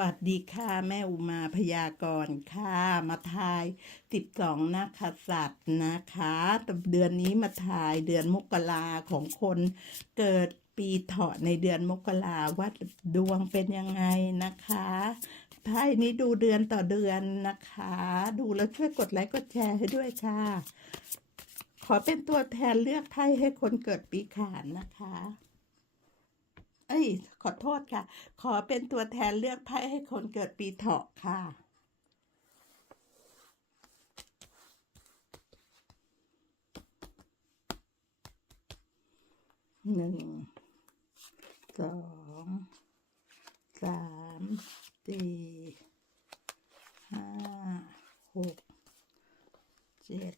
วัสดีค่ะ แม่อุมาพยากรณ์ค่ะ มาทายสิบสองนักขสัตว์นะคะแต่เดือนนี้มาทายเดือนมกราของคนเกิดปีเถาะในเดือนมกราว่าดวงเป็นยังไงนะคะไพ่นี้ดูเดือนต่อเดือนนะคะ ดูแล้วช่วยกดไลค์กดแชร์ให้ด้วยค่ะ ขอเป็นตัวแทนเลือกไพ่ให้คนเกิดปีขานนะคะ เอ้ย ขอโทษค่ะ ขอเป็นตัวแทนเลือกไพ่ให้คนเกิดปีเถาะค่ะ หนึ่ง สอง สาม สี่ ห้า หก เจ็ด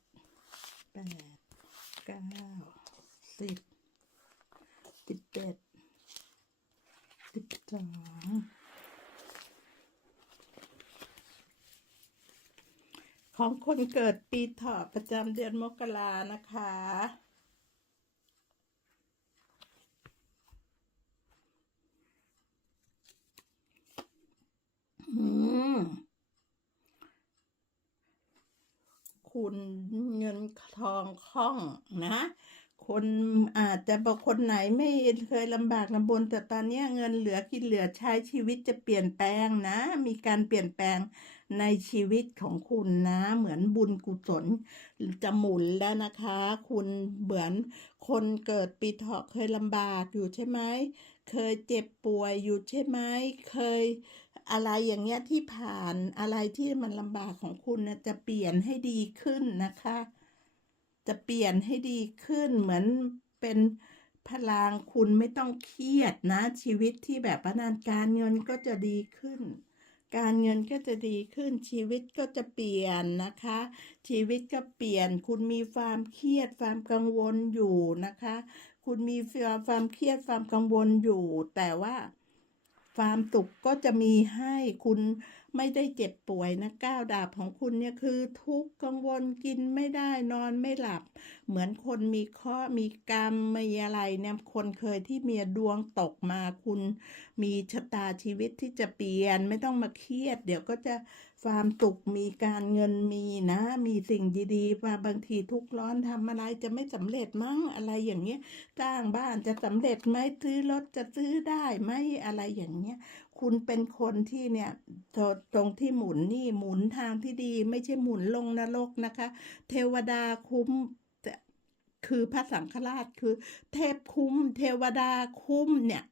แปด เก้า สิบ สิบเอ็ด สิบสอง ของคนเกิดปีเถาะประจำเดือนมกรานะคะอืมคุณเงินทองคล่องนะ คนอาจจะบอกคนไหนไม่เคยลำบากลำบนแต่ตอนนี้เงินเหลือกินเหลือใช้ชีวิตจะเปลี่ยนแปลงนะ มีการเปลี่ยนแปลง ในชีวิตของคุณนะ เหมือนบุญกุศลจะหมุนแล้วนะคะ คุณเหมือนคนเกิดปีเถาะเคยลำบากอยู่ใช่ไหม เคยเจ็บป่วยอยู่ใช่ไหม เคยอะไรอย่างเงี้ยที่ผ่านอะไรที่มันลำบากของคุณนะจะเปลี่ยนให้ดีขึ้นนะคะ จะเปลี่ยนให้ดีขึ้นเหมือนเป็นพลังคุณไม่ต้องเครียดนะ ชีวิตที่แบบประนานการเงินก็จะดีขึ้น การเงินก็จะดีขึ้นชีวิตก็จะเปลี่ยนนะคะ ชีวิตก็เปลี่ยน คุณมีความเครียดความกังวลอยู่นะคะ คุณมีความเครียดความกังวลอยู่ แต่ว่าความสุขก็จะมีให้คุณ ไม่ได้เจ็บป่วยนะก้าวดาบของคุณเนี่ยคือทุกข์กังวลกินไม่ได้นอนไม่หลับ เหมือนคนมีเคราะห์มีกรรมมีอะไรเนี่ยคนเคยที่เมียดวงตกมาคุณ มีชะตาชีวิตที่จะเปลี่ยนไม่ต้องมาเครียด เดี๋ยวก็จะความสุขมีการเงินมีนะ มีสิ่งดีๆมาบางทีทุกข์ร้อนทำอะไรจะไม่สำเร็จมั้งอะไรอย่างเงี้ยจ้างบ้านจะสำเร็จไหมซื้อรถจะซื้อได้ไหมอะไรอย่างเงี้ย คุณเป็นคนที่เนี่ยตรตรงที่หมุนนี่หมุนทางที่ดี ไม่ใช่หมุนลงนรกนะคะ เทวดาคุ้มคือพระสังฆราชคือ เทพคุ้ม เทวดาคุ้มเนี่ย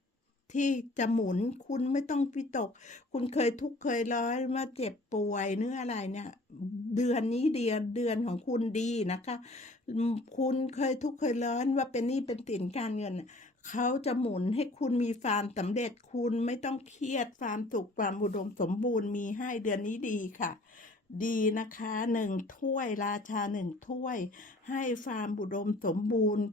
ที่จะหมุนคุณไม่ต้องวิตก คุณเคยทุกข์เคยร้อนว่าเจ็บป่วยเนื้ออะไรเนี่ย เดือนนี้เดือนเดือนของคุณดีนะคะ คุณเคยทุกข์เคยร้อนว่าเป็นนี้เป็นสินการเงิน เขาจะหมุนให้คุณมีความสำเร็จคุณไม่ต้องเครียดความสุขความอุดมสมบูรณ์มีให้เดือนนี้ดีค่ะ ดีนะคะหนึ่งถ้วยราชาหนึ่งถ้วย ให้ความบุดมสมบูรณ์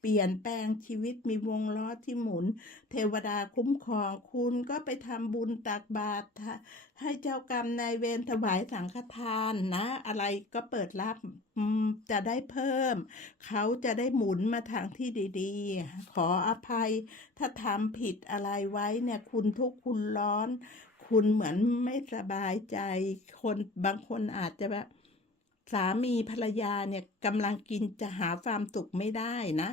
เปลี่ยนแปลงชีวิตมีวงล้อที่หมุน เทวดาคุ้มครองคุณก็ไปทำบุญตักบาตรให้เจ้ากรรมนายเวรถวายสังฆทานนะ อะไรก็เปิดรับจะได้เพิ่ม เขาจะได้หมุนมาทางที่ดีๆ ขออภัยถ้าทำผิดอะไรไว้เนี่ยคุณทุกข์คุณร้อน คุณเหมือนไม่สบายใจ คนบางคนอาจจะแบบ สามีภรรยาเนี่ยกำลังกินจะหาความสุขไม่ได้นะ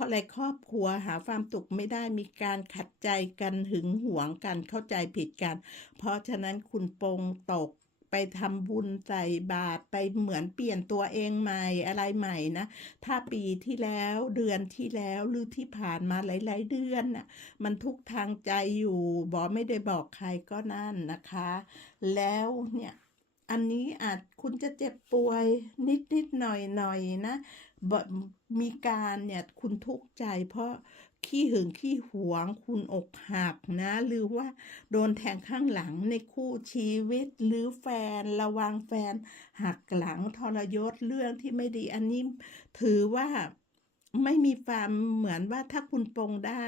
อะไรครอบครัวหาความสุขไม่ได้มีการขัดใจกันหึงหวงกันเข้าใจผิดกัน เพราะฉะนั้นคุณปงตกไปทำบุญใส่บาตรไปเหมือนเปลี่ยนตัวเองใหม่อะไรใหม่นะ ถ้าปีที่แล้วเดือนที่แล้วหรือที่ผ่านมาหลาย ๆ เดือนน่ะมันทุกทางใจอยู่บอกไม่ได้บอกใครก็นั่นนะคะ แล้วเนี่ย อันนี้อาจคุณจะเจ็บป่วยนิดนิดหน่อยหน่อยนะบมีการเนี่ยคุณทุกข์ใจ เพราะขี้หึงขี้หวง คุณอกหักนะ หรือว่าโดนแทงข้างหลังในคู่ชีวิต หรือแฟนระวังแฟน หักหลังทรยศเรื่องที่ไม่ดีอันนี้ถือว่าไม่มีความเหมือนว่าถ้าคุณปรงได้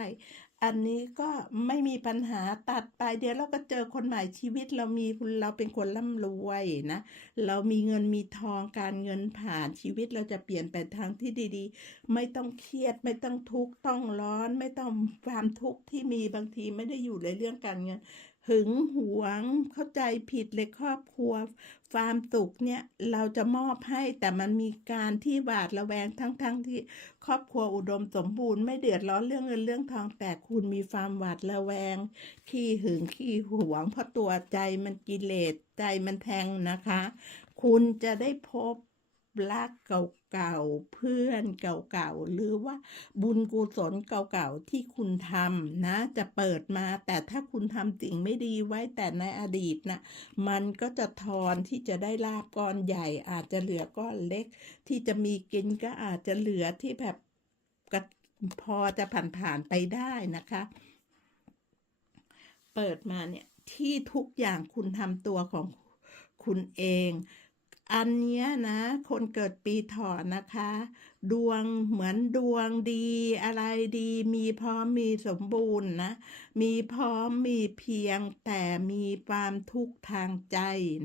อันนี้ก็ไม่มีปัญหาตัดไปเดี๋ยวเราก็เจอคนใหม่ชีวิตเรามีเราเป็นคนร่ำรวยนะ เรามีเงินมีทองการเงินผ่านชีวิตเราจะเปลี่ยนไปทางที่ดีๆ ไม่ต้องเครียดไม่ต้องทุกข์ต้องร้อน ไม่ต้องความทุกข์ที่มีบางทีไม่ได้อยู่ในเรื่องการเงิน หึงหวงเข้าใจผิดเลยครอบครัวความสุขเนี่ยเราจะมอบให้แต่มันมีการที่หวาดระแวงทั้งๆทที่ครอบครัวอุดมสมบูรณ์ไม่เดือดร้อนเรื่องเงินเรื่องทองแต่คุณมีความหวาดระแวง ขี้หึงขี้หวงเพราะตัวใจมันกิเลสใจมันแทงนะคะ คุณจะได้พบ รักเก่าๆ เพื่อนเก่าๆ หรือว่าบุญกุศลเก่าๆ ที่คุณทำนะ จะเปิดมา แต่ถ้าคุณทำสิ่งไม่ดีไว้แต่ในอดีตนะมันก็จะทอนที่จะได้ลาบก้อนใหญ่ อาจจะเหลือก้อนเล็ก ที่จะมีกินก็อาจจะเหลือที่แบบพอจะผ่านๆไปได้นะคะ เปิดมาเนี่ยที่ทุกอย่างคุณทำตัวของคุณเอง อันนี้นะ คนเกิดปีเถาะนะคะ ดวงเหมือนดวงดีอะไรดี มีพร้อมมีสมบูรณ์นะ มีพร้อมมีเพียงแต่มีความทุกข์ทางใจ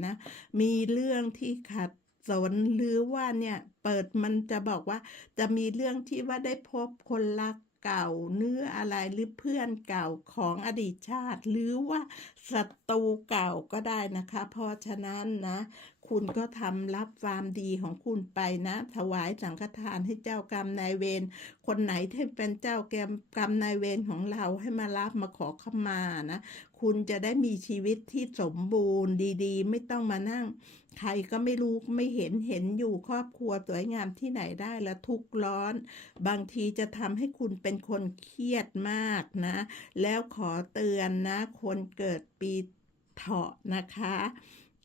นะ มีเรื่องที่ขัดสนหรือว่าเนี่ยเปิดมันจะบอกว่าจะมีเรื่องที่ว่าได้พบคนรักเก่าเนื้ออะไรหรือเพื่อนเก่าของอดีตชาติ หรือว่าศัตรูเก่าก็ได้นะคะ เพราะฉะนั้นนะ คุณก็ทำรับความดีของคุณไปนะ ถวายสังฆทานให้เจ้ากรรมนายเวรคนไหนที่เป็นเจ้าแกรรมกรรมนายเวรของเราให้มารับมาขอขมานะ คุณจะได้มีชีวิตที่สมบูรณ์ดี ๆ ไม่ต้องมานั่ง ใครก็ไม่รู้ไม่เห็นเห็นอยู่ครอบครัวสวยงามที่ไหนได้แล้วทุกข์ร้อน บางทีจะทำให้คุณเป็นคนเครียดมากนะ แล้วขอเตือนนะ คนเกิดปีเถาะนะคะ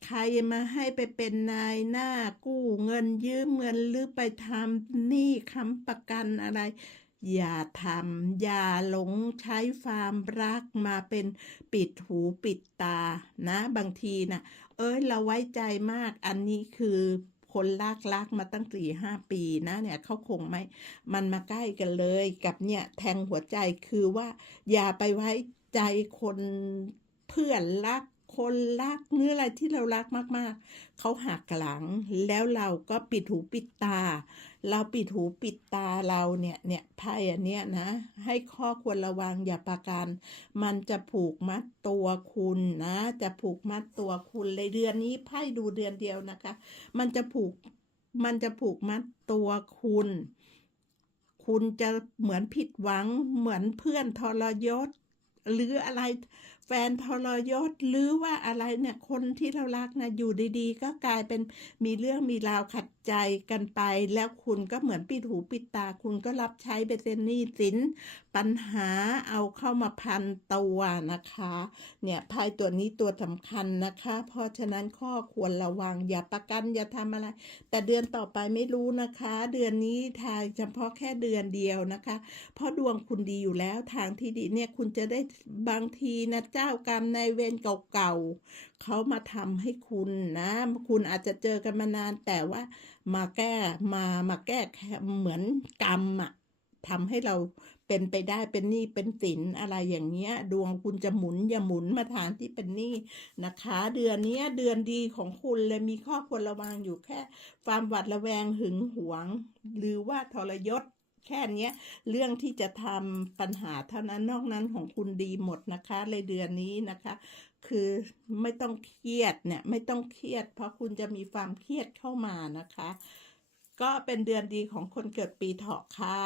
ใครมาให้ไปเป็นนายหน้ากู้เงินยืมเงินหรือไปทำหนี้ค้ำประกันอะไร อย่าทำอย่าหลงใช้ความรักมาเป็นปิดหูปิดตานะ บางทีนะเอ้ยเราไว้ใจมากอันนี้คือคนรักรักมาตั้งสี่ห้าปีนะเนี่ยเขาคงไม่มันมาใกล้กันเลยกับเนี่ยแทงหัวใจคือว่า อย่าไปไว้ใจคนเพื่อนรัก คนรักเนื้ออะไรที่เรารักมากๆ เขาหักหลังแล้วเราก็ปิดหูปิดตา เราปิดหูปิดตาเราเนี่ยเนี่ยไพ่อันเนี้ยนะ ให้ข้อควรระวังอย่าประกันมันจะผูกมัดตัวคุณนะ จะผูกมัดตัวคุณเลยเดือนนี้ไพ่ดูเดือนเดียวนะคะ มันจะผูกมันจะผูกมัดตัวคุณคุณจะเหมือนผิดหวังเหมือนเพื่อนทรยศ หรืออะไร แฟนทรยศหรือว่าอะไรเนี่ยคนที่เรารักนะอยู่ดีๆ ก็กลายเป็นมีเรื่องมีราวขัดใจกันไป แล้วคุณก็เหมือนปิดหูปิดตา คุณก็รับใช้ไปเป็นนี้สินปัญหาเอาเข้ามาพันตัวนะคะ เนี่ยไพ่ตัวนี้ตัวสำคัญนะคะ เพราะฉะนั้นข้อควรระวังอย่าประกันอย่าทำอะไร แต่เดือนต่อไปไม่รู้นะคะ เดือนนี้ทายเฉพาะแค่เดือนเดียวนะคะ เพราะดวงคุณดีอยู่แล้วทางที่ดีเนี่ยคุณจะได้บางทีนะเจ้ากรรมนายเวรเก่าๆเขามาทำให้คุณนะ คุณอาจจะเจอกันมานานแต่ว่ามาแก้มามาแก้เหมือนกรรมอะทำให้เราเป็นไปได้เป็นหนี้เป็นสินอะไรอย่างเงี้ย ดวงคุณจะหมุนอย่าหมุนมาทางที่เป็นหนี้นะคะ เดือนนี้เดือนดีของคุณเลยมีข้อควรระวังอยู่แค่ ความหวาดระแวงหึงหวง หรือว่าทรยศ แค่เนี้ยเรื่องที่จะทำปัญหาเท่านั้นนอกนั้นของคุณดีหมดนะคะในเดือนนี้นะคะ คือไม่ต้องเครียดเนี่ยไม่ต้องเครียด เพราะคุณจะมีความเครียดเข้ามานะคะ ก็เป็นเดือนดีของคนเกิดปีเถาะค่ะ